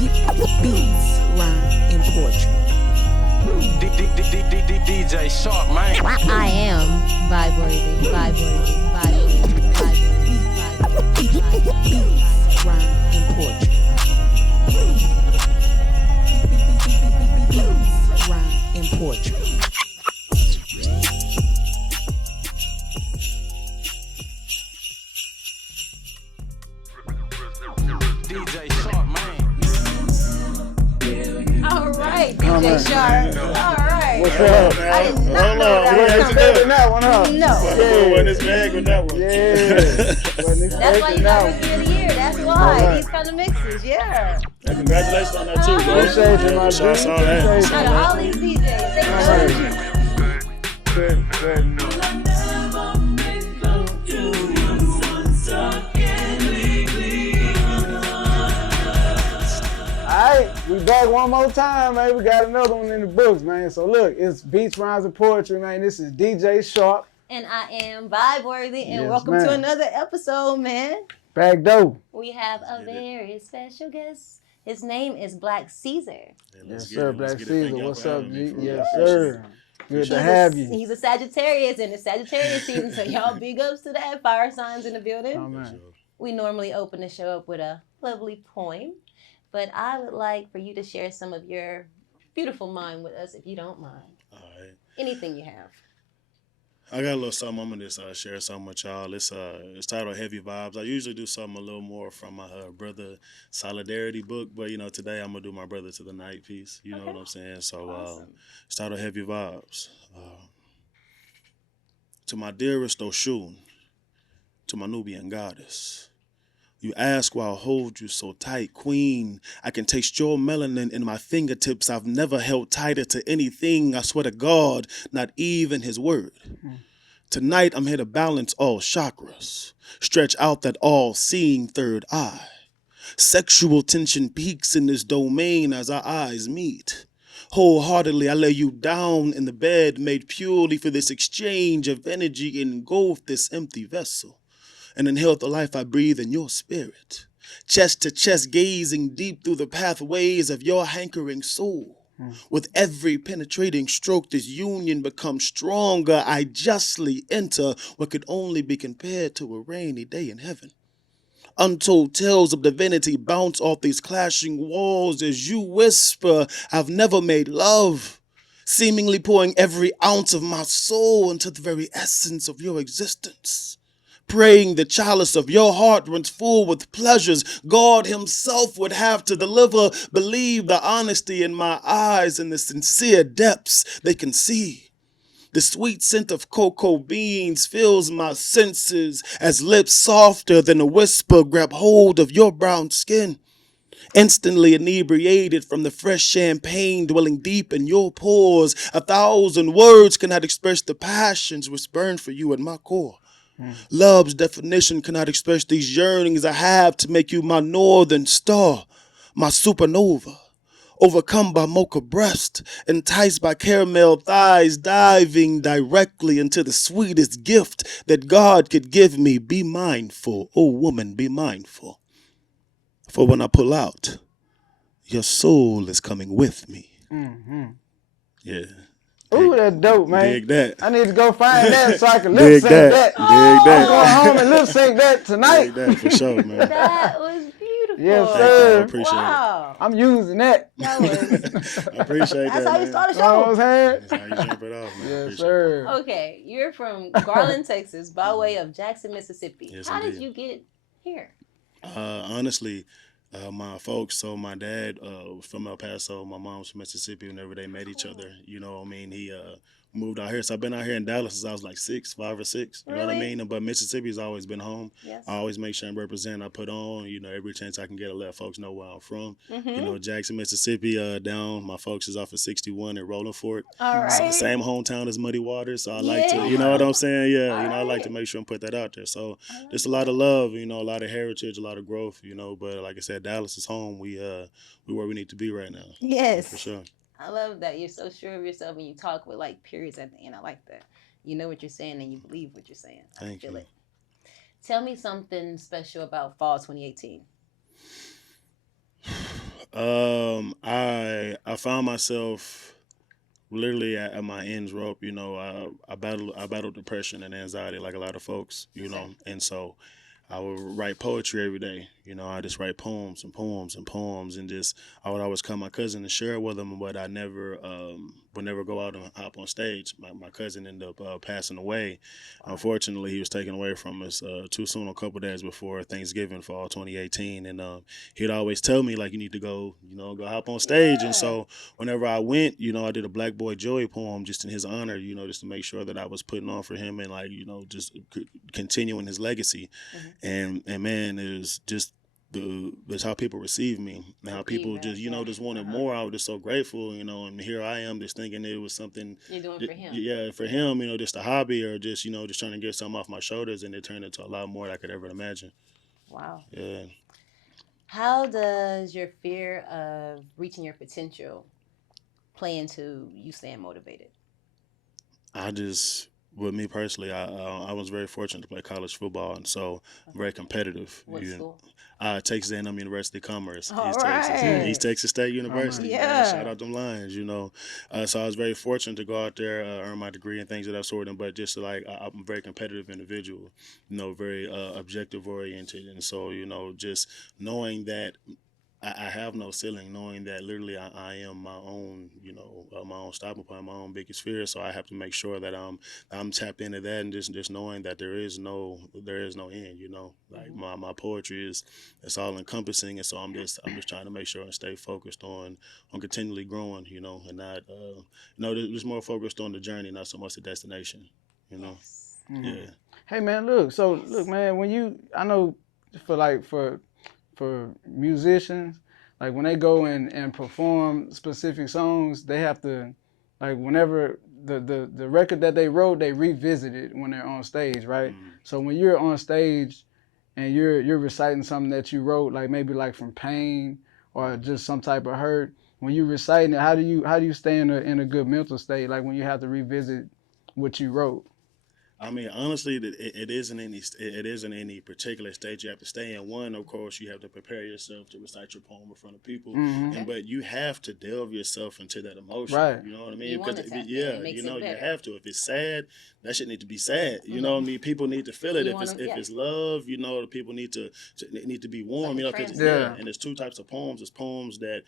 Beats, rhyme, and poetry. DJ Sharp, man. I am vibe-worthy. Beats, rhyme, and poetry. Beats, rhyme, and poetry. DJ Sharp, man. All right, DJ Sharp. All right. What's up? I did not know You that wasn't was coming. expecting that one, huh? No. Wasn't expecting that one. Yeah. Wasn't That's why expecting you got that Rookie one. of the Year. That's why. Alright. These kind of mixes, yeah. Hey, congratulations on that too, bro. Appreciate you, my Shots dude. all that. Appreciate Out you, of all these DJs, they chose you. Good. Alright, we back one more time, man. We got another one in the books, man. So look, it's Beats, Rhymes, and Poetry, man. This is DJ Sharp. And I am vibe-worthy, and Yes, welcome ma'am. to another episode, man. Back door. We have a very special guest. His name is Black CEASAR. Yes, sir, Black Thank Caesar. y'all What's for up, having me, G? for Yes, real. sir. Good to have you. He's a Sagittarius, and it's Sagittarius season, so y'all big ups to that. Fire signs in the building. Oh, man. We normally open the show up with a lovely poem, but I would like for you to share some of your beautiful mind with us, if you don't mind. All right. Anything you have. I got a little something. I'm gonna just share something with y'all. It's titled Heavy Vibes. I usually do something a little more from my brother Solidarity book, but today I'm gonna do my brother to the night piece. You know what I'm saying? So Awesome. it's titled Heavy Vibes. To my dearest Oshun, to my Nubian goddess. You ask why I hold you so tight, queen. I can taste your melanin in my fingertips. I've never held tighter to anything. I swear to God, not even his word. Tonight, I'm here to balance all chakras, stretch out that all-seeing third eye. Sexual tension peaks in this domain as our eyes meet. Wholeheartedly, I lay you down in the bed made purely for this exchange of energy. Engulf this empty vessel and inhale the life I breathe in your spirit. Chest to chest, gazing deep through the pathways of your hankering soul. With every penetrating stroke, this union becomes stronger. I justly enter what could only be compared to a rainy day in heaven. Untold tales of divinity bounce off these clashing walls as you whisper, I've never made love. Seemingly pouring every ounce of my soul into the very essence of your existence. Praying the chalice of your heart runs full with pleasures God himself would have to deliver. Believe the honesty in my eyes and the sincere depths they can see. The sweet scent of cocoa beans fills my senses as lips softer than a whisper grab hold of your brown skin. Instantly inebriated from the fresh champagne dwelling deep in your pores. 1,000 words cannot express the passions which burn for you at my core. Love's definition cannot express these yearnings I have to make you my northern star, my supernova. Overcome by mocha breast, enticed by caramel thighs, diving directly into the sweetest gift that God could give me. Be mindful, oh woman, be mindful. For when I pull out, your soul is coming with me. Mm-hmm. Yeah. Ooh, that's dope, man. Dig that. I need to go find that so I can Dig lip sync that. that. Dig that. I'm going home and lip sync that tonight. Dig that for sure, man. That was beautiful. Yes, Thank sir. you. I appreciate Wow. I'm using that. That was. I appreciate That's that, how you man. start a You know what show. I'm saying? That's how you jump it off, man. I Yes, appreciate sir. Okay, you're from Garland, Texas, by way of Jackson, Mississippi. Yes, How did indeed. you get here? Honestly, my folks, so my dad was from El Paso, my mom's from Mississippi. Whenever they met each other, you know what I mean, he moved out here. So I've been out here in Dallas since I was like 5 or 6. You know what I Really? mean? But Mississippi's always been home. Yes. I always make sure and represent. I put on, every chance I can get to let folks know where I'm from. Mm-hmm. Jackson, Mississippi, down. My folks is off of 61 in Rolling Fork. All right. Same hometown as Muddy Waters. So I like to, Yeah. you know what I'm saying? Yeah, I like Alright. to make sure and put that out there. So there's a lot of love, a lot of heritage, a lot of growth, but like I said, Dallas is home. We where we need to be right now. Yes. For sure. I love that you're so sure of yourself and you talk with like periods at the end. I like that. You know what you're saying and you believe what you're saying. I Thank feel you. it. Tell me something special about fall 2018. I found myself literally at my ends rope. You know, I battled depression and anxiety like a lot of folks. You know, and so I would write poetry every day. You know, I just write poems and poems and poems, and just I would always call my cousin and share it with him, but I never would never go out and hop on stage. My cousin ended up passing away. Unfortunately, he was taken away from us too soon, a couple days before Thanksgiving fall 2018, and he'd always tell me like, you need to go, go hop on stage. And so whenever I went, I did a Black Boy Joey poem just in his honor, just to make sure that I was putting on for him and like, just continuing his legacy. And man, it was just that's how people received me, and how people just just wanted more. I was just so grateful, and here I am just thinking it was something you're doing for him. Yeah, for him, just a hobby or just just trying to get something off my shoulders, and it turned into a lot more than I could ever imagine. Wow. Yeah. How does your fear of reaching your potential play into you staying motivated? With me personally, I was very fortunate to play college football, and so I'm very competitive. What school? Texas A&M University of Commerce, All East Texas State University. Yeah. Man, shout out them Lions, So I was very fortunate to go out there, earn my degree and things of that sort. But just like I'm a very competitive individual, very objective oriented, and so just knowing that I have no ceiling, knowing that literally I am my own, my own stopping point, my own biggest fear. So I have to make sure that I'm tapped into that, and just knowing that there is no end. Like my poetry it's all encompassing, and so I'm just trying to make sure and stay focused on continually growing, and not just more focused on the journey, not so much the destination. Yeah. Hey man, look, man, when I know for musicians, like when they go and perform specific songs, they have to, like whenever the record that they wrote, they revisit it when they're on stage, right? So when you're on stage and you're reciting something that you wrote, like maybe like from pain or just some type of hurt, when you reciting it, how do you stay in a good mental state, like when you have to revisit what you wrote? I mean, honestly, it isn't any particular state you have to stay in. One, of course, you have to prepare yourself to recite your poem in front of people, but you have to delve yourself into that emotion. Right. You know what I mean? You want Because it to, you have to. If it's sad, that shit need to be sad. You know what I mean? People need to feel it. If it's love, the people need to be warm. And there's two types of poems. There's poems that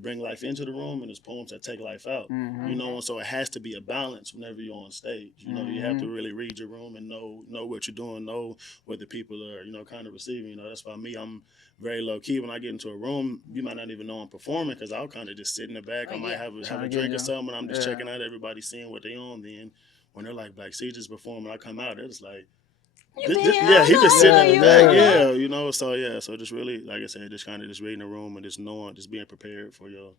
bring life into the room, and there's poems that take life out. And so it has to be a balance whenever you're on stage. You have to really read your room and know what you're doing, know what the people are, kind of receiving. That's why I'm very low key. When I get into a room, you might not even know I'm performing because I'll kind of just sit in the back. I might have a drink or something, and I'm just checking out everybody, seeing what they on. Then when they're like Black CEASAR's performing, I come out, they're just like, he just sitting in the back, so just really, like I said, just kind of just reading the room and just knowing, just being prepared for your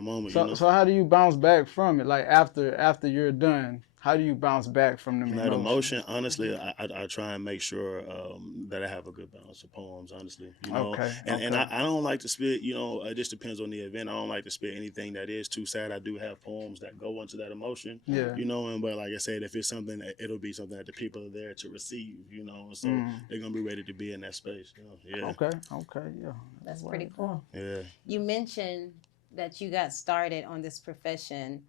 moment. So how do you bounce back from it? Like after you're done, how do you bounce back from them that emotion? Honestly, I try and make sure that I have a good balance of poems. Honestly, and I don't like to spit. It just depends on the event. I don't like to spit anything that is too sad. I do have poems that go into that emotion. Yeah. But like I said, if it's something it'll be something that the people are there to receive. And so they're gonna be ready to be in that space. Yeah. Okay. Yeah. That's pretty cool. Yeah. You mentioned that you got started on this profession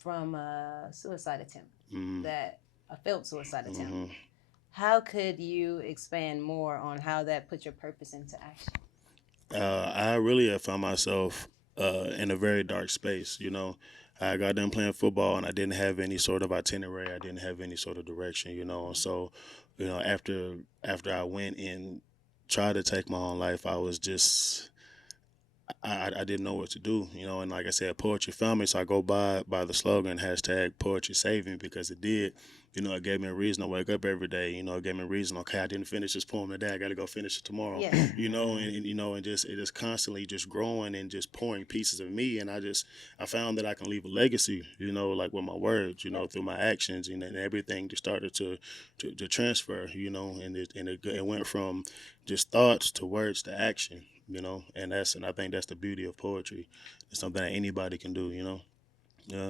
from a suicide attempt, a failed suicide attempt. How could you expand more on how that put your purpose into action? I really have found myself in a very dark space. I got done playing football and I didn't have any sort of itinerary. I didn't have any sort of direction. And so, after I went and tried to take my own life, I was just I didn't know what to do, and like I said, poetry found me, so I go by the slogan #poetry saved me, because it did. It gave me a reason to wake up every day. It gave me a reason. Okay, I didn't finish this poem today. I got to go finish it tomorrow. Yes. And it is constantly just growing and just pouring pieces of me. And I found that I can leave a legacy. Like with my words. Through my actions, and everything just started to transfer. And it went from just thoughts to words to action. And I think that's the beauty of poetry. It's something that anybody can do.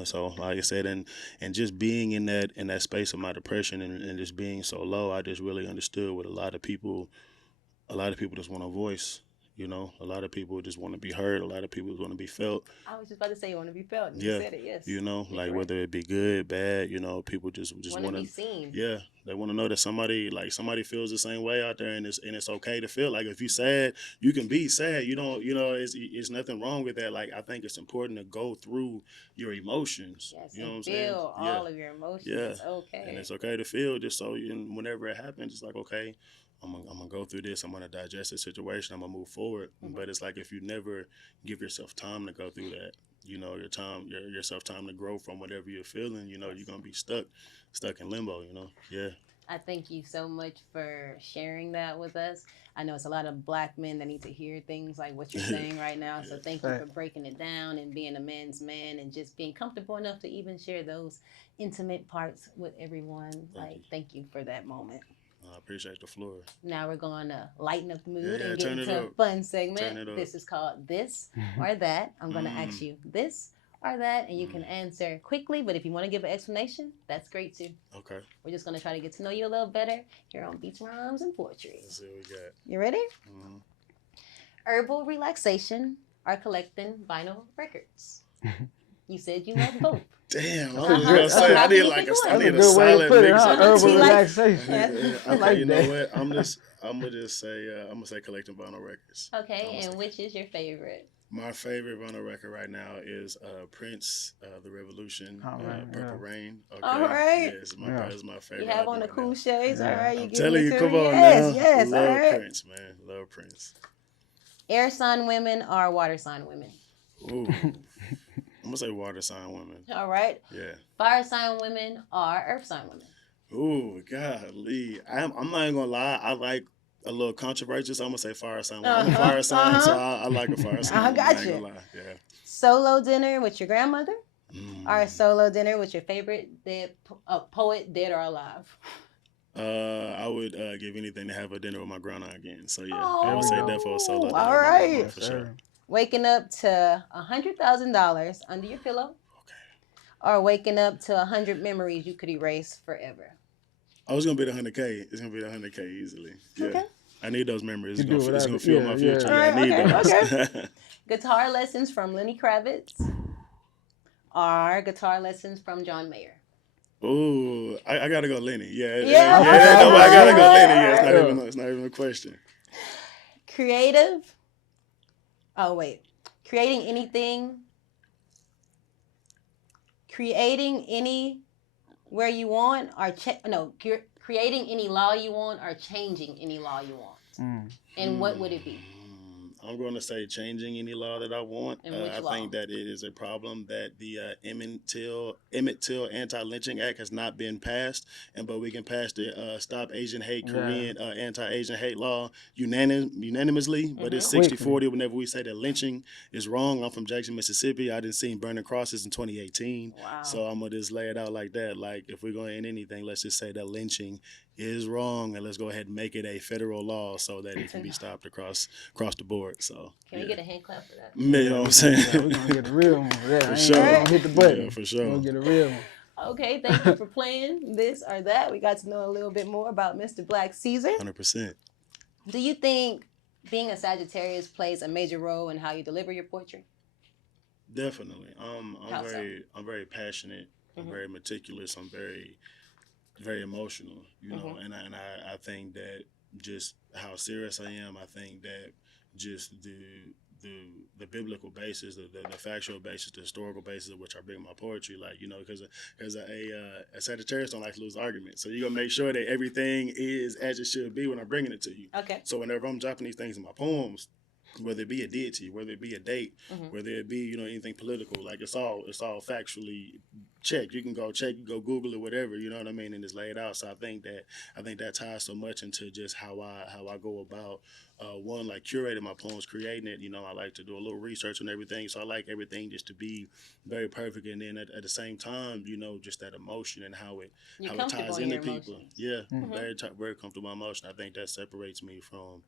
So like I said, and just being in that space of my depression and just being so low, I just really understood what a lot of people just want a voice. You know, a lot of people just want to be heard. A lot of people want to be felt. I was just about to say you want to be felt. And You Yeah. said it, yes. You know, You're like correct. whether it be good, bad, you know, people just Want want to be to, seen. yeah, they want to know that somebody feels the same way out there, and it's okay to feel like if you sad, you can be sad. You don't, you know, it's nothing wrong with that. Like I think it's important to go through your emotions. Yes, You know what I'm and saying? feel all of your emotions. Yeah. It's okay. And it's okay to feel just so whenever it happens, it's like, okay, I'm gonna go through this. I'm gonna digest the situation. I'm gonna move forward. But it's like if you never give yourself time to go through that, you know, yourself time to grow from whatever you're feeling, you know, you're gonna be stuck in limbo, you know. Yeah. I thank you so much for sharing that with us. I know it's a lot of Black men that need to hear things like what you're saying right now. So thank you Right. for breaking it down and being a man's man and just being comfortable enough to even share those intimate parts with everyone. Thank you for that moment. I appreciate the floor. Now we're going to lighten up the mood Yeah, and get turn it into a up. fun Turn segment. it up. This is called This or That. I'm going to ask you this or that, and you can answer quickly. But if you want to give an explanation, that's great too. Okay. We're just going to try to get to know you a little better here on Beats, Rhymes, and Poetry. Let's see what we got. You ready? Mhm. Herbal relaxation or collecting vinyl records? You said you love both. Damn, I Uh-huh. was gonna say How I can need you like pick a one? I need a That's a good way to solid put it, mix. huh? of Herbal He like- relaxation. Yes. I like you that. know what? I'm gonna just say I'm gonna say collecting vinyl records. Okay, and which is your favorite? My favorite vinyl record right now is Prince, The Revolution, Oh, man, Purple yeah. Rain. Okay. All right. Yeah, Yeah. it's my favorite. You have on album the right cool now. shades. All Yeah. right, you I'm getting telling you, into come it? on Yes, now. yes. All Love right. Prince, man. Love Prince. Air sign women or water sign women? Ooh. I'm gonna say water sign women. All right. Yeah. Fire sign women or earth sign women? Ooh, golly. I'm not even gonna lie. I like a little controversial, so I'm gonna say fire sign. I'm a fire sign, so I like a fire sign. I got ain't you. gonna lie. Yeah. Solo dinner with your grandmother Mm. or solo dinner with your favorite poet, dead or alive? I would give anything to have a dinner with my grandma again. So yeah, Oh, I would say that for a solo dinner. all with my right. grandma, for sure. Waking up to $100,000 under your pillow or waking up to 100 memories you could erase forever? I was gonna be the 100K. It's gonna be the 100K easily. Yeah. Okay. I need those memories. You It's do gonna whatever. fuel Yeah, my yeah. future. All Yeah, I need right, those. Guitar lessons from Lenny Kravitz or guitar lessons from John Mayer? Ooh, I gotta go Lenny. Yeah, Yeah, no, I gotta go Lenny. Yeah, okay. it's not even a question. Creative. Oh, wait. Creating anything. Creating any where you want or creating any law you want or changing any law you want. And what would it be? I'm going to say changing any law that I want. And which I law? think that it is a problem that the Emmett Till Anti-Lynching Act has not been passed, but we can pass the Stop Asian Hate Korean Anti-Asian Hate Law unanimously. But it's 60-40 whenever we say that lynching is wrong. I'm from Jackson, Mississippi. I didn't see burning crosses in 2018. Wow. So I'm going to just lay it out like that. Like if we're going to end anything, let's just say that lynching is wrong, and let's go ahead and make it a federal law so that it can be stopped across the board. So Can we get a hand clap for that? you know what I'm saying? Yeah, we're gonna get a real one for that. For I ain't sure. gonna hit the button. Yeah, for We're sure. gonna get a real one. Okay, thank you for playing this or that. We got to know a little bit more about Mr. Black Caesar. 100%. Do you think being a Sagittarius plays a major role in how you deliver your poetry? Definitely. How so? I'm very passionate. I'm Mhm. very meticulous. I'm very emotional. You know, and I think that just how serious I am. I think that just the biblical basis, the factual basis, the historical basis of which I bring my poetry, like, you know, because a Sagittarius don't like to lose arguments. So you're gonna make sure that everything is as it should be when I'm bringing it to you. Okay. So whenever I'm dropping these things in my poems, whether it be a deity, whether it be a date, Mhm. whether it be, you know, anything political, like it's all factually checked. You can go check, you go Google it, whatever, you know what I mean, and it's laid out. So I think that ties so much into just how I go about one, like curating my poems, creating it. You know, I like to do a little research on everything, so I like everything just to be very perfect. And then at the same time, you know, just that emotion and how it You're ties in into your people. emotions. Yeah, Mhm. very comfortable emotion. I think that separates me from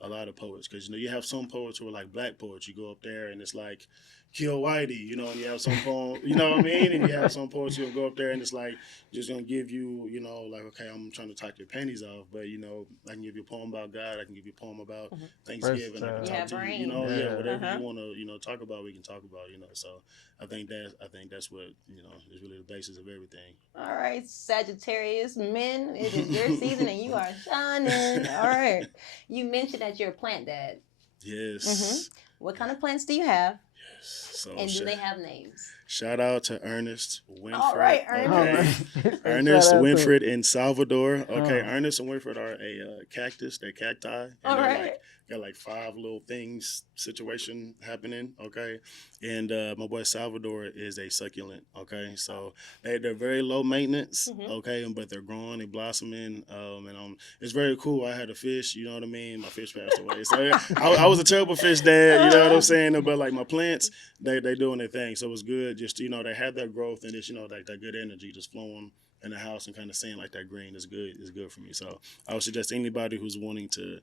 a lot of poets, because you have some poets who are like black poets. You go up there and it's like kill Whitey, and you have some poem, you know what I mean? And you have some poets who'll go up there and it's like just gonna give you, like, okay, I'm trying to talk your panties off, but I can give you a poem about God, I can give you a poem about Thanksgiving, I can talk to you, whatever you wanna, talk about, we can talk about, So I think that's what, is really the basis of everything. All right, Sagittarius men, it is your season and you are shining. All right. You mentioned that you're a plant dad. Yes. What kind of plants do you have? So and do they have names? Shout out to Ernest Winfred. All right, Ernest. Okay. Ernest Winfred in Salvador. Okay, Ernest and Winfred are a cactus. They're cacti. And all right. Got like 5 little things situation happening. Okay, and my boy Salvador is a succulent. Okay, so they're very low maintenance. Okay, but they're growing, they blossoming, and it's very cool. I had a fish. You know what I mean? My fish passed away, so I was a terrible fish dad. You know what I'm saying? But like my plants, they doing their thing. So it was good. Just they had that growth and just like that good energy just flowing in the house and kind of seeing like that green is good. Is good for me. So I would suggest anybody who's wanting to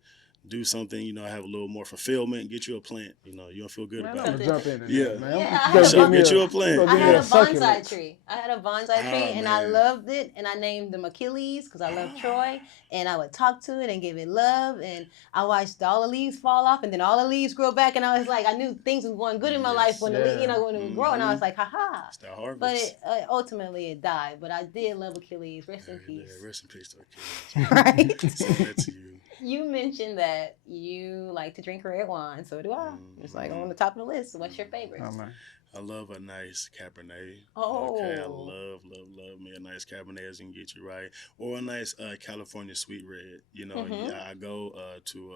do something, have a little more fulfillment, get you a plant. You'll feel good about it. Jump in Yeah. Man. Get you a plant. I had a bonsai tree. And I loved it. And I named them Achilles because I love Troy. And I would talk to it and give it love. And I watched all the leaves fall off, and then all the leaves grow back. And I was like, I knew things was going good in my life when when it was growing. I was like, haha. It's that harvest. But ultimately it died. But I did love Achilles. Rest in peace. Yeah, rest in peace to Achilles. Right. So that's you. You mentioned that you like to drink red wine. So do I. It's like on the top of the list. What's your favorite? Oh, man. I love a nice Cabernet. Oh. Okay, I love me a nice Cabernet as can get you right. Or a nice California sweet red. I go to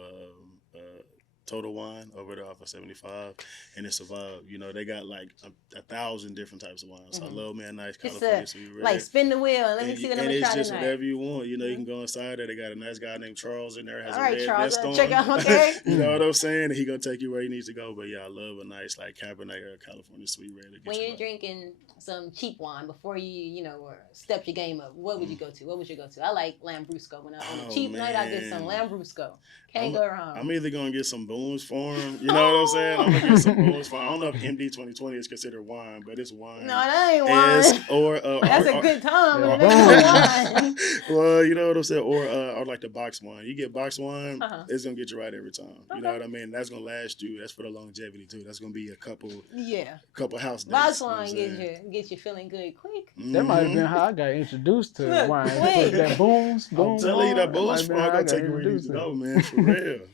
Total Wine over there off of 75, and it's a vibe. They got like 1,000 different types of wines. So I love me a nice California sweet red. Like spin the wheel and let me see what I'm gonna try tonight. And it's just whatever you want. You can go inside there. They got a nice guy named Charles in there. Has all a right, red Charles, vest on. check out. Okay. You know what I'm saying? And he gonna take you where he needs to go. But yeah, I love a nice like Cabernet or California sweet red. When you're drinking some cheap wine before you step your game up, what would you go to? What would you go to? I like Lambrusco. When on a cheap night, I get some Lambrusco. Can't go wrong. I'm either gonna get some Boone's Farm. You know what I'm saying? I'm gonna get some Boone's Farm. I don't know if MD 2020 is considered wine, but it's wine. No, that ain't wine. That's a good time. Wine. Well, you know what I'm saying? Or like the box wine. You get box wine, it's gonna get you right every time. You know what I mean? That's gonna last you. That's for the longevity too. That's gonna be a couple house days. Box wine gets you feeling good quick. That might have been how I got introduced to wine. That Boone's. I'm telling you, that Boone's Farm gonna take you where you need to go, man.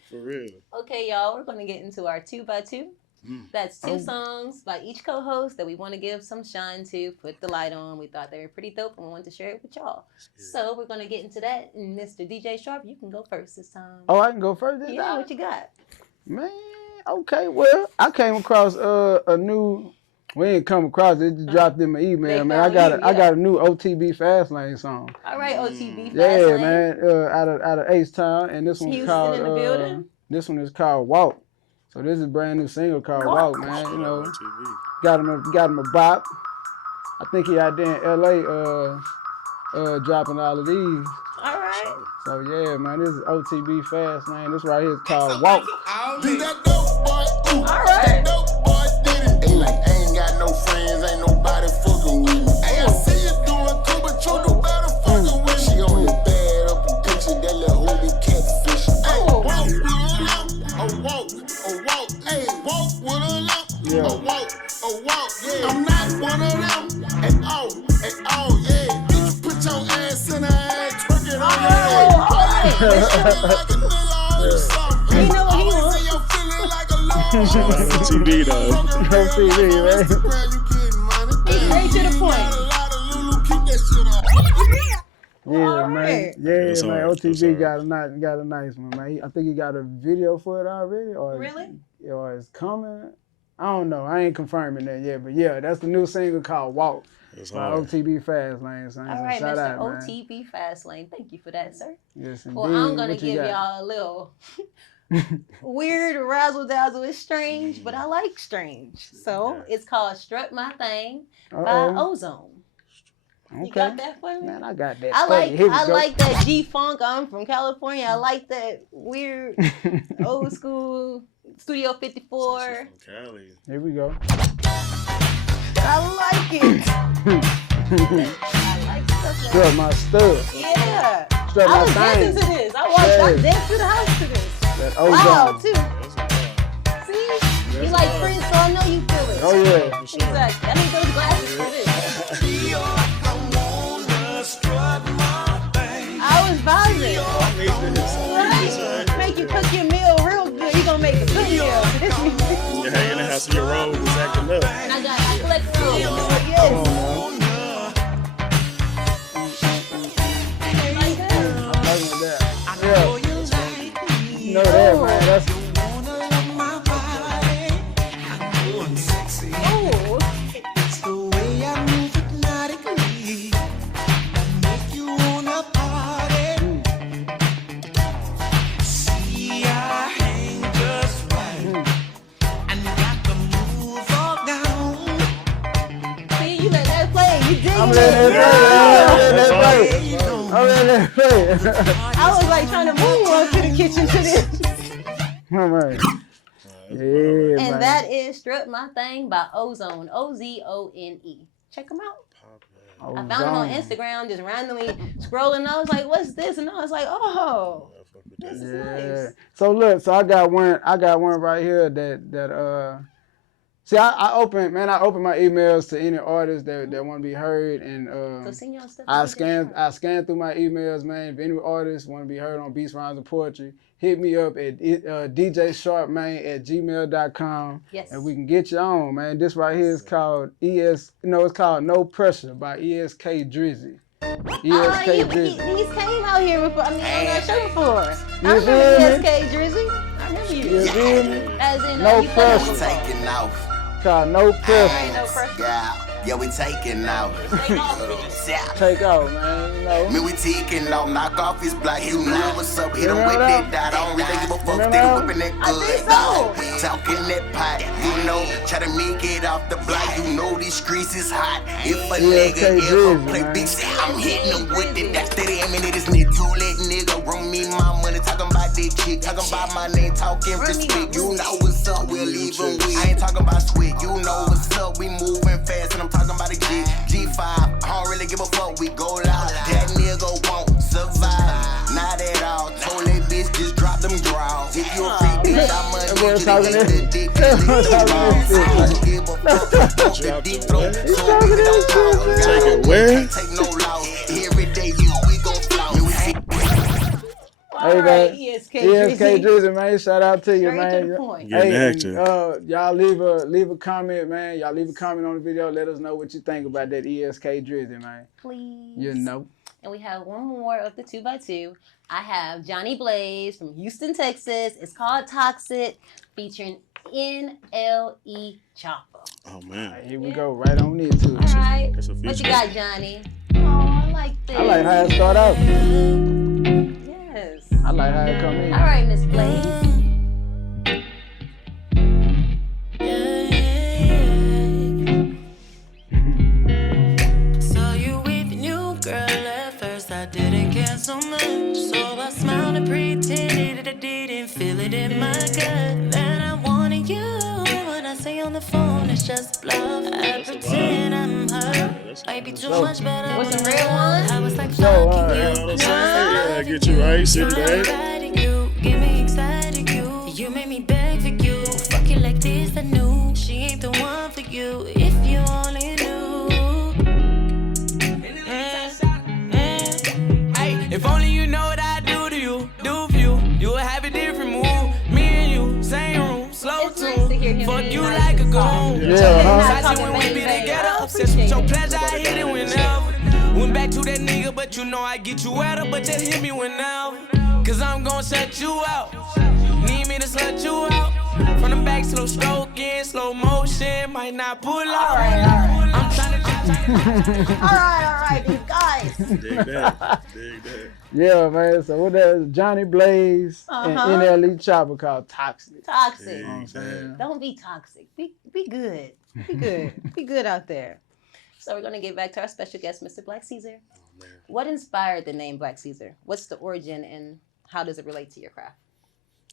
For real. Okay, y'all, we're going to get into our 2x2. That's 2 songs by each co-host that we want to give some shine to, put the light on. We thought they were pretty dope and we wanted to share it with y'all. So we're going to get into that. And Mr. DJ Sharp, you can go first this time. Oh, I can go first this time? Yeah, what you got? Man, okay. Well, I came across a new... We ain't come across it. Just dropped in my email, man. I got a new OTB Fastlane song. All right, OTB Fastlane. Yeah, man. Out of H-Town, and this one's called. In the building? This one is called Walk. So this is a brand new single called Walk, man. Got him a bop. I think he out there in LA, dropping all of these. All right. So yeah, man. This is OTB Fastlane. This right here is called Walk. All right. No friends, ain't nobody fucking with me. Hey, I see you doing cool, but you do better fucking with me. She on the bed up and picture that little holy catfish. Hey, walk with a lump, hey, walk with a lump, yeah. I'm not one of them, at all, yeah. Bitch, put your ass in her ass, twerk it on your head. You know what he wants. OTB though. OTB, right? He's straight to the point. Yeah, man. Yeah, That's man. hard. OTB got a nice one, man. I think he got a video for it already, or it's coming. I don't know. I ain't confirming that yet, but yeah, that's the new single called Walk by OTB Fastlane. So all right, shout Mr. out, man. OTB Fastlane. Thank you for that, sir. Yes, indeed. Well, I'm gonna give y'all a little weird razzle dazzle. It's strange, but I like strange. So it's called Strut My Thing by Ozone. You got that for me? Man, I got that. I for you. Here we go. like that G funk. I'm from California. I like that weird old school Studio 54. From Cali. Here we go. I like it. I like stuff like Strut my stuff. Yeah. Strut I my was dancing thing. to this. I danced through the house to this. That Loud ozone. too. That's a vibe. See? You like Prince, so I know you feel it. Oh yeah. For sure. Exactly. I need those glasses for this. I was vibing. I need this. Right? Make you cook your meal real good. You gonna make a good meal to this music. You're hanging in the house and your robe is acting up. And I collect rolls. Come Yes. on, man. Like that. I'm liking that. Yeah. You know that, man. That's Ooh. See, you let that play. You did I'm it. letting that play. I'm letting that play. I was like trying to move to the kitchen to this. Come on. Yeah, man. And that is Strut My Thing by Ozone. Ozone. Check them out. I found him on Instagram, just randomly scrolling. I was like, "What's this?" And I was like, "Oh, this is nice." So look, so I got one right here that see I open my emails to any artists that want to be heard, and So sing your stuff. I scan through my emails, man. If any artists want to be heard on Beats, Rhymes, and Poetry, hit me up at djsharpman@gmail.com. Yes. And we can get you on, man. This right here is called it's called No Pressure by ESK Drizzy. He's came out here before. I mean, on that show before. I You remember feel ESK Drizzy. I remember you. You feel me? As in, No you played pressure. before. Taking off. Called No Pressure. No pressure. Yeah, we taking off. Yeah. Take off, man. You know. Me, we taking off. Knock off his block. You know what's up. Hit him with Remember that dot. I don't really give a fuck. Remember Still that? whipping that I good. think so. Talking that pot. You know, try to make it off the block. You know these streets is hot. If a nigga Drizzy, ever play man. beats, I'm hitting him with it. That's steady aiming at this nigga. Too late, nigga. Run me my money. Talking about this chick. Talking about my name. Talking respect. You know what's up. We'll leave him with. I ain't talking about sweat. You know what's up. We moving fast and I'm talking about a G. G5. I don't really give a fuck. We go loud. That nigga won't survive. Not at all. Told that bitch just drop them draws. If you a free bitch, I'ma Everyone's need you to talking eat the dick. this. Everyone's talking this shit, I man. don't give a fuck. Pump the deep throat. So talking we this don't shit, talk. man. Take it where? Take no loss. Every day we gon' flout. We see All Hey, right, man. ESK ESK Drizzy. Drizzy, man. Shout out to you, Straight man. to the point. Getting Hey, active. y'all leave a comment, man. Y'all leave a comment on the video. Let us know what you think about that ESK Drizzy, man. Please. You know. And we have one more of the 2x2. I have Johnny Blaze from Houston, Texas. It's called Toxic, featuring NLE Chopper. Oh man. Here we go, right on into All it. right. That's a What you feature. got, Johnny? Oh, I like this. I like how it start out. Yes. I like how it come in. All right, Miss Blaze. Saw you with a new girl at first, I didn't care so much. So I smiled and pretended that I didn't feel it in my gut. That I wanted you. What I say on the phone is just bluff. I pretend I'm hurt. Might be too much, but I What's the wanna real love. one? I was like, So, fucking You know you. what I'm saying? Yeah, get you right, sit back. You get me excited, you made me beg for you. Fuck it like this, I knew she ain't the one for you. If you only knew. Ay, if only you know what I do to you, do for you, you would have a different mood. Me and you, same room, slow It's nice to hear tune. him Fuck being you nice like a and soft. goon. Yeah, Not I talking when we bang, be bang. together, I obsessed with your appreciate pleasure, I hit it whenever. Went back to that nigga, but you know I get you wetter, but just hit me whenever. Cause I'm gon' shut you out. Need me to slut you out. From the back, slow stroking, slow motion, might not pull out. All right. I'm tryna All right, you guys. Dig that. Dig that. Yeah, man. So what that is, Johnny Blaze and Uh-huh. NLE Chopper called Toxic. Toxic. Dig that. Don't be toxic. Be good. Be good. Be good out there. So we're gonna get back to our special guest, Mr. Black Caesar. Oh, man. What inspired the name Black Caesar? What's the origin and how does it relate to your craft?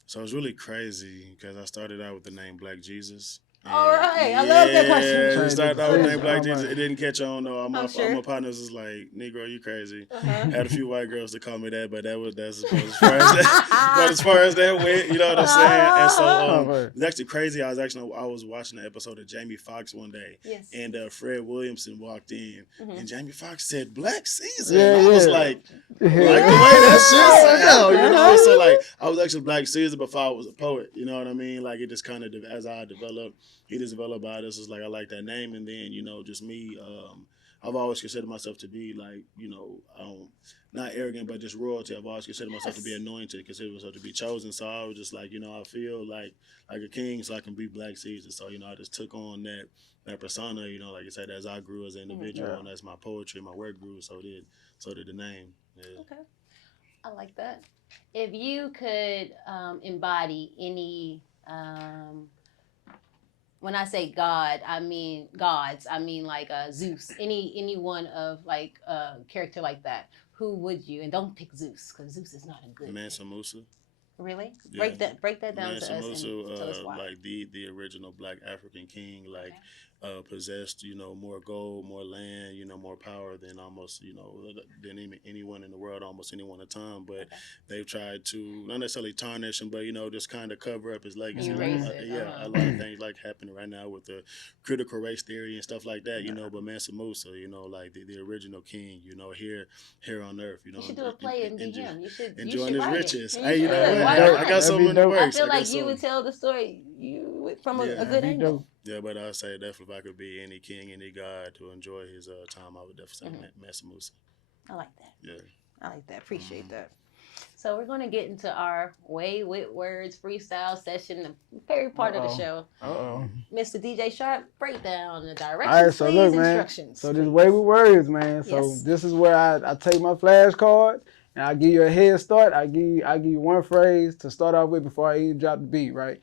So it's really crazy because I started out with the name Black Jesus. All right, I love that question. I started out with the name Black All right. Jesus. It didn't catch on though. I'm All sure. my partners was like, "Negro, you crazy." Uh-huh. Had a few white girls to call me that, but that's as far as that. But as far as that went, you know what I'm saying. And so right. it's actually crazy. I was watching an episode of Jamie Foxx one day, Yes. and Fred Williamson walked in, Mhm. and Jamie Foxx said Black Caesar. Yeah, And I was yeah. like the way that shit sound, you know. So like I was actually Black Caesar before I was a poet. You know what I mean? Like it just kind of as I developed. He just developed by this. It's like I like that name, and then just me. I've always considered myself to be like not arrogant, but just royalty. I've always considered myself to be anointed, considered myself to be chosen. So I was just like I feel like a king, so I can be Black Caesar. So I just took on that persona. Like I said, as I grew as an individual, and as my poetry, my work grew, so did the name. Yeah. Okay, I like that. If you could embody any. When I say God, I mean gods. I mean like Zeus. Any one of like character like that. Who would you? And don't pick Zeus because Zeus is not a good. Mansa Musa. Really? Yeah. Break that down Mansa to us Musa, and tell us why. like the original Black African king, like possessed more gold, more land, more power than almost than anyone in the world, almost anyone at a time. But they've tried to not necessarily tarnish him, but just kind of cover up his legacy. Erase it. A lot of things like happening right now with the critical race theory and stuff like that. But Mansa Musa, like the original king, here on earth. You should do a play and be him. You should enjoying you should his write riches. It. Hey, you know should. what? Why I not? got something in the works. I feel like got you would something. tell the story from a good angle. Yeah, but I say definitely if I could be any king, any god to enjoy his time, I would definitely say Mansa Musa. I like that. Yeah. I like that. Appreciate that. So we're gonna get into our Way with Words freestyle session, the favorite part of the show. Mr. DJ Sharp, break down the directions, All right, so please, look, man. instructions. So this Way with Words, man. So Yes. this is where I take my flashcard and I give you a head start. I give you one phrase to start off with before I even drop the beat, right?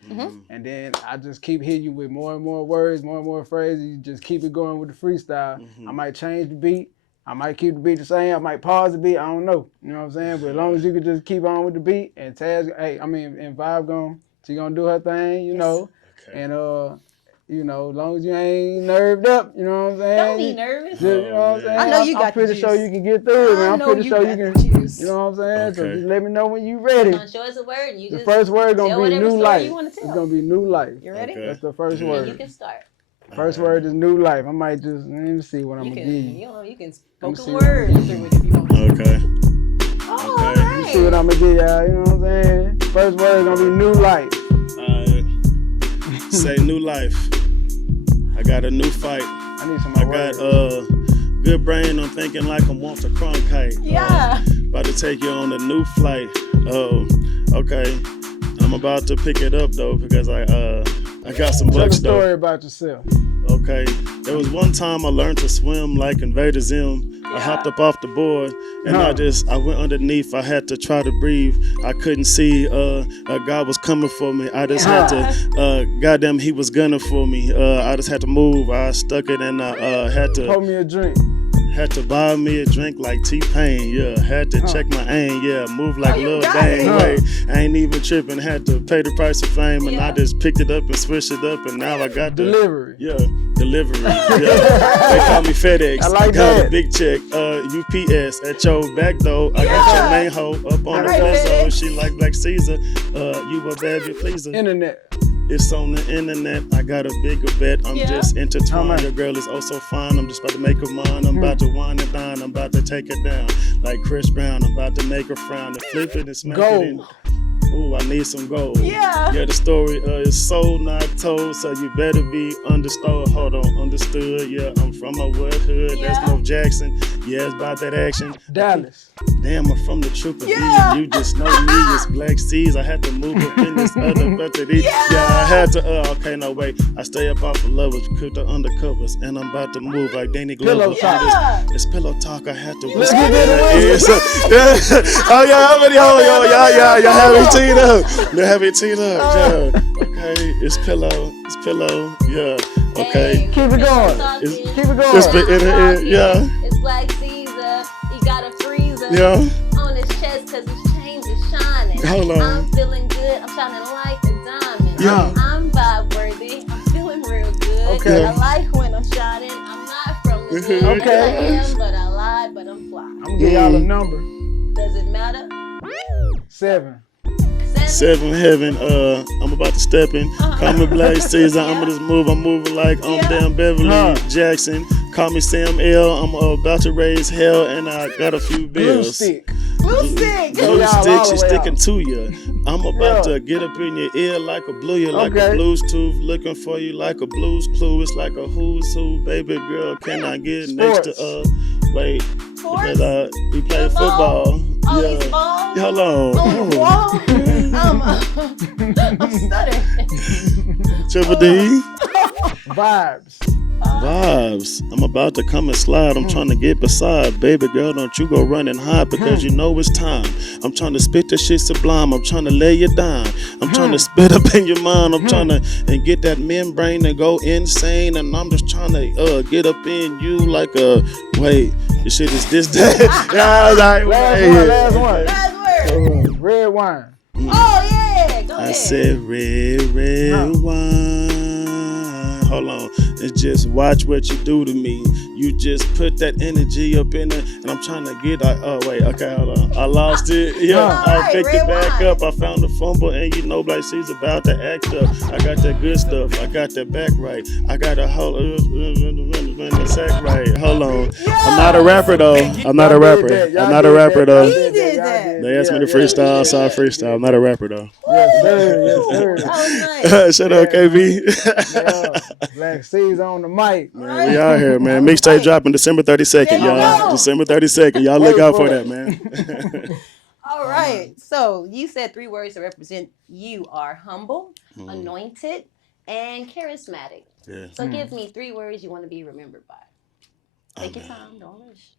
And then I just keep hitting you with more and more words, more and more phrases. You just keep it going with the freestyle. I might change the beat. I might keep the beat the same. I might pause the beat. I don't know. You know what I'm saying? But as long as you can just keep on with the beat and and Vibe she gonna do her thing, you know. Okay. And as long as you ain't nerved up, you know what I'm saying? Don't be nervous. Just, you know what I'm saying? I know you got I'm pretty the sure juice. you can get through it, man. I I'm know pretty you sure got you the can. juice. You know what I'm saying? So Okay. just let me know when you ready. Show us a word and you The just first word tell gonna be whatever new story life. you wanna It's tell. gonna be new life. You ready? Okay. That's the first And word. you can start. First word is new life. I might just let me see what I'm You gonna can, give you. you can see spoken what words I'm through it if you want. Okay. Oh, Okay. all You right. see what I'm gonna give y'all? You know what I'm saying? First word is gonna be new life. Say new life. I got a new fight. I need some I more got words. good brain. I'm thinking like I'm Walter Cronkite. Yeah. About to take you on a new flight. Oh, okay. I'm about to pick it up though because I got some Tell a books though. story about yourself. Okay. There was one time I learned to swim like Invader Zim. I hopped up off the board and I went underneath. I had to try to breathe. I couldn't see. God was coming for me. I just had to. Goddamn, he was gunning for me. I just had to move. I stuck it and I had to. Pour me a drink. Had to buy me a drink like T-Pain, yeah. Had to check my aim, yeah. Move like Lil Dang, wait. I ain't even tripping. Had to pay the price of fame, and I just picked it up and switched it up, and now I got the Delivery. Yeah, delivery. Yeah. They call me FedEx. I like got that. a big check. UPS at your back door. I got your main hoe up on the vessel. She like Black Caesar. You a bad bitch pleaser. Internet. It's on the internet. I got a bigger bet. I'm just intertwined. Your girl is oh so fine. I'm just about to make her mine. I'm about to wine and dine. I'm about to take her down like Chris Brown. I'm about to make her frown and flip it and smack it in. Ooh, I need some gold. Yeah. Yeah, the story is so not told, so you better be understood. Hold on, understood. Yeah, I'm from a wood hood. Yeah. That's North Jackson. Yeah, it's about that action. Dallas. Damn, I'm from the Trooper. Yeah. You just know me. It's Black Seas. I had to move up in this other budget. Yeah, I had to. Okay, no wait. I stay up off the levels, cook the undercovers, and I'm about to move like Danny Glover. Pillow talk. It's pillow talk. I had to. Let's get into Oh yeah, how many? Oh y'all have it teed up. They have it teed up. Yeah. Okay, it's pillow. Yeah. Okay. Hey, Keep it we're going. talking. It's- Keep it going. It's yeah. It's Black Caesar. He got a freezer Yeah. on his chest because his chains is shining. Hold on. I'm feeling good. I'm shining like a diamond. Yeah. I'm vibe worthy. I'm feeling real good. Okay. I like when I'm shining. I'm not from the hood. Okay. Yes, I am, but I lied, but I'm fly. I'm gonna give y'all a number. Does it matter? 7. 7 Heaven, I'm about to step in. Call me Black Caesar, I'ma just move. I'm moving like I'm damn Beverly Jackson. Call me Sam L. I'm about to raise hell, and I got a few Blue bills. stick. Blue stick. Blue Y'all all stick, the she's way sticking out. to you. I'm about to get up in your ear like a blue, you like a Okay. blues tooth, looking for you like a blues clue. It's like a who's who, baby girl. Can I get next to wait? Sports? Because we play Football? football. Oh, Yeah. these balls? Hold on. On the wall? I'm stuttering. Triple D. Vibes. Vibes. I'm about to come and slide. I'm trying to get beside. Baby girl, don't you go running high because you know it's time. I'm trying to spit the shit sublime. I'm trying to lay you down. I'm trying to spit up in your mind. I'm trying to and get that membrane to go insane. And I'm just trying to get up in you like a wait. This shit is this day. Yeah, I was like, Last one. Last word. Red wine. Oh, yeah. Go ahead. I said red wine. Hold on. And just watch what you do to me. You just put that energy up in it, and I'm trying to get. Okay, hold on. I lost it. Yeah, I picked it back up. I found the fumble, and you know, Black Caesar about to act up. I got that good stuff. I got that back right. I got a whole the sack right. Hold on. I'm not a rapper though. I'm not a rapper. I'm not a rapper though. He did that. They asked me to freestyle, so I freestyle. I'm not a rapper though. Yes, sir. Yes, sir. That was nice. Shut up, KB. Yeah. Black Caesar on the mic. Man, we out here, man. Mixtape dropping December 32nd, There you y'all. go. December 32nd. Y'all look out for that, man. All right. So you said 3 words that represent you are humble, anointed, and charismatic. Yeah. So give me 3 words you want to be remembered by. Take your time. Don't rush.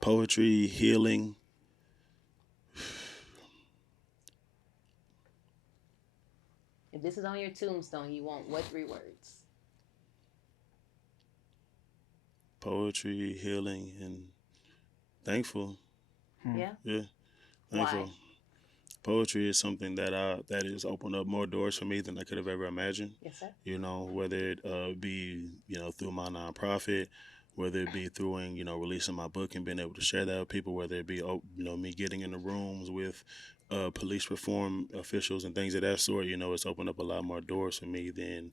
Poetry, healing. If this is on your tombstone, you want what 3 words? Poetry, healing, and thankful. Yeah? Yeah, thankful. Why? Poetry is something that has opened up more doors for me than I could have ever imagined. Yes, sir. You know, whether it be, through my nonprofit, whether it be through, releasing my book and being able to share that with people, whether it be, me getting in the rooms with police reform officials and things of that sort, it's opened up a lot more doors for me and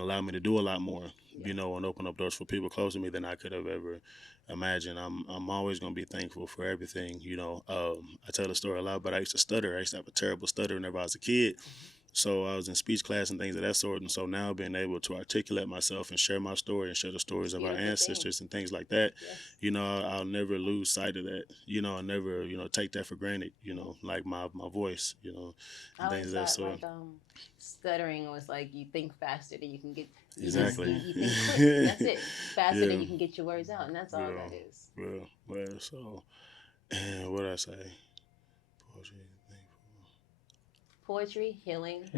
allowed me to do a lot more, and open up doors for people close to me than I could have ever imagined. I'm always going to be thankful for everything, I tell the story a lot, but I used to stutter. I used to have a terrible stutter whenever I was a kid. So I was in speech class and things of that sort. And so now being able to articulate myself and share my story and share the stories of our ancestors and things like that, I'll never lose sight of that. I'll never, take that for granted, like my voice, and things of that sort. Like, stuttering was like you think faster than you can get. Exactly. You think quick. That's it. Faster than you can get your words out. And that's all that is. Well, so, and what did I say? Poetry. Poetry, healing,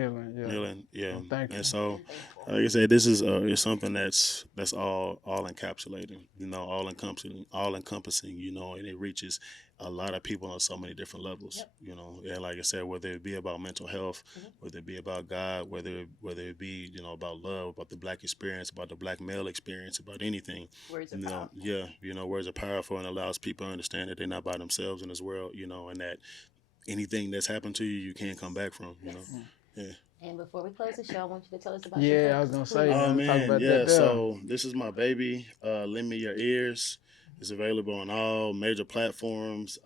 yeah. Thank you. And so, like I said, this is it's something that's all encapsulating, all encompassing, and it reaches a lot of people on so many different levels, and like I said, whether it be about mental health, whether it be about God, whether it be about love, about the Black experience, about the Black male experience, about anything, words are powerful. Words are powerful and allows people to understand that they're not by themselves in this world, and that anything that's happened to you, you can't come back from, Yeah. And before we close the show, I want you to tell us about your book. I was gonna say. Oh talk man, about yeah. that there. So this is my baby. Lend Me Your Ears. It's available on all major platforms.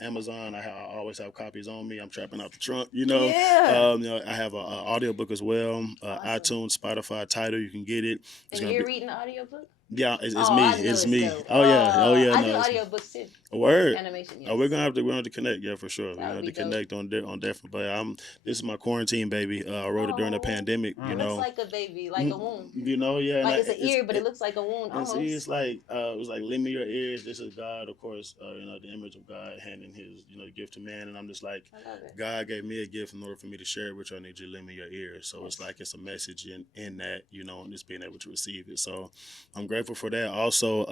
Amazon. I always have copies on me. I'm trapping out the trunk. Yeah. I have an audiobook as well. iTunes, Spotify, Tidal. You can get it. And you're reading the audiobook? Yeah, it's I know me. It's me. dope. Oh yeah. I do No, audiobooks too. a word. Animation. Yes. Oh, we're gonna have to connect, yeah, for sure. We're gonna have would to be connect on different. But this is my quarantine baby. I wrote it during the pandemic. It looks like a baby, like a wound. Yeah. Like it's an ear, but it looks like a wound almost. It's like it was like Lend Me in your ears. This is God, of course, the image of God handing his, the gift to man. And I'm just like, God gave me a gift in order for me to share it with you. I need you to lend me your ears. So it's like it's a message in that, and just being able to receive it. So I'm grateful for that. Also,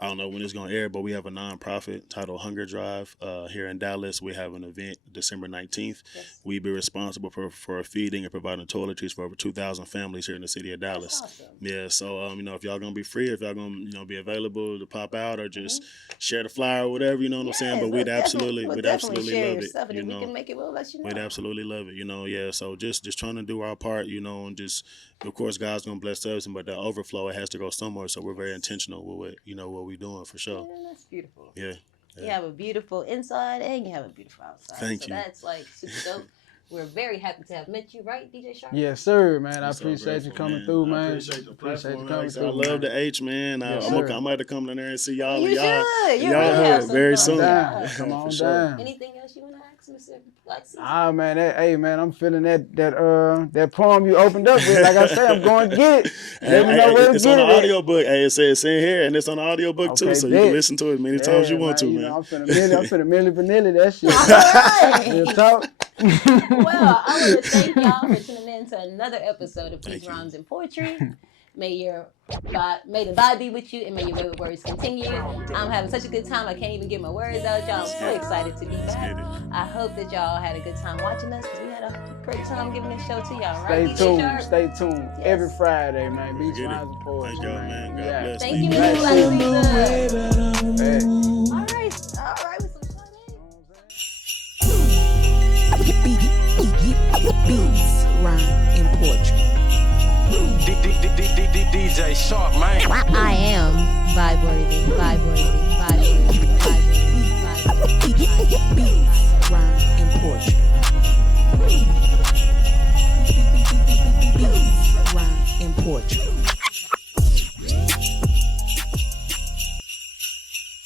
I don't know when it's going to air, but we have a nonprofit titled Hunger Drive here in Dallas. We have an event December 19th. Yes. We be responsible for feeding and providing toiletries for over 2,000 families here in the city of Dallas. That's awesome. Yeah, so if y'all gonna be free, if y'all gonna be available to pop out or just share the flyer or whatever, you know what I'm saying. But we'd absolutely love it. And if we can make it, we'll let you know. We'd absolutely love it. Yeah. So just trying to do our part, and just of course God's gonna bless us, but the overflow it has to go somewhere. So we're very intentional with what we're doing for sure. Yeah, that's beautiful. Yeah. You have a beautiful inside and you have a beautiful outside. Thank you. So that's like super dope. We're very happy to have met you, right, DJ Sharp? Yes, sir, man. I appreciate you coming through, man. I appreciate the platform. I love the H, man. I might have to come down there and see y'all. You should. Y'all very soon. Come on down. Anything else you want to ask, Mr. Lexi? Man, I'm feeling that poem you opened up with. Like I said, I'm going to get it. Let me know where to get it. It's on the audio book. Hey, it says in here, and it's on the audio book too, so you can listen to it as many times you want to, man. I'm finna Milli Vanilli that shit. All right. Real talk. Well, I want to thank y'all for tuning in to another episode of Beats, Rhymes, and Poetry. May the vibe be with you, and may your favorite words continue. I'm having such a good time, I can't even get my words out. Y'all, I'm so excited to be back. I hope that y'all had a good time watching us, because we had a great time giving this show to y'all, right? Stay tuned. Yes. Every Friday, man. Beats, Rhymes, and Poetry. Thank y'all, man. God bless. Thank you, Lisa. All right. Beats, rhyme, and poetry. DJ Sharp, man. I am vibe worthy.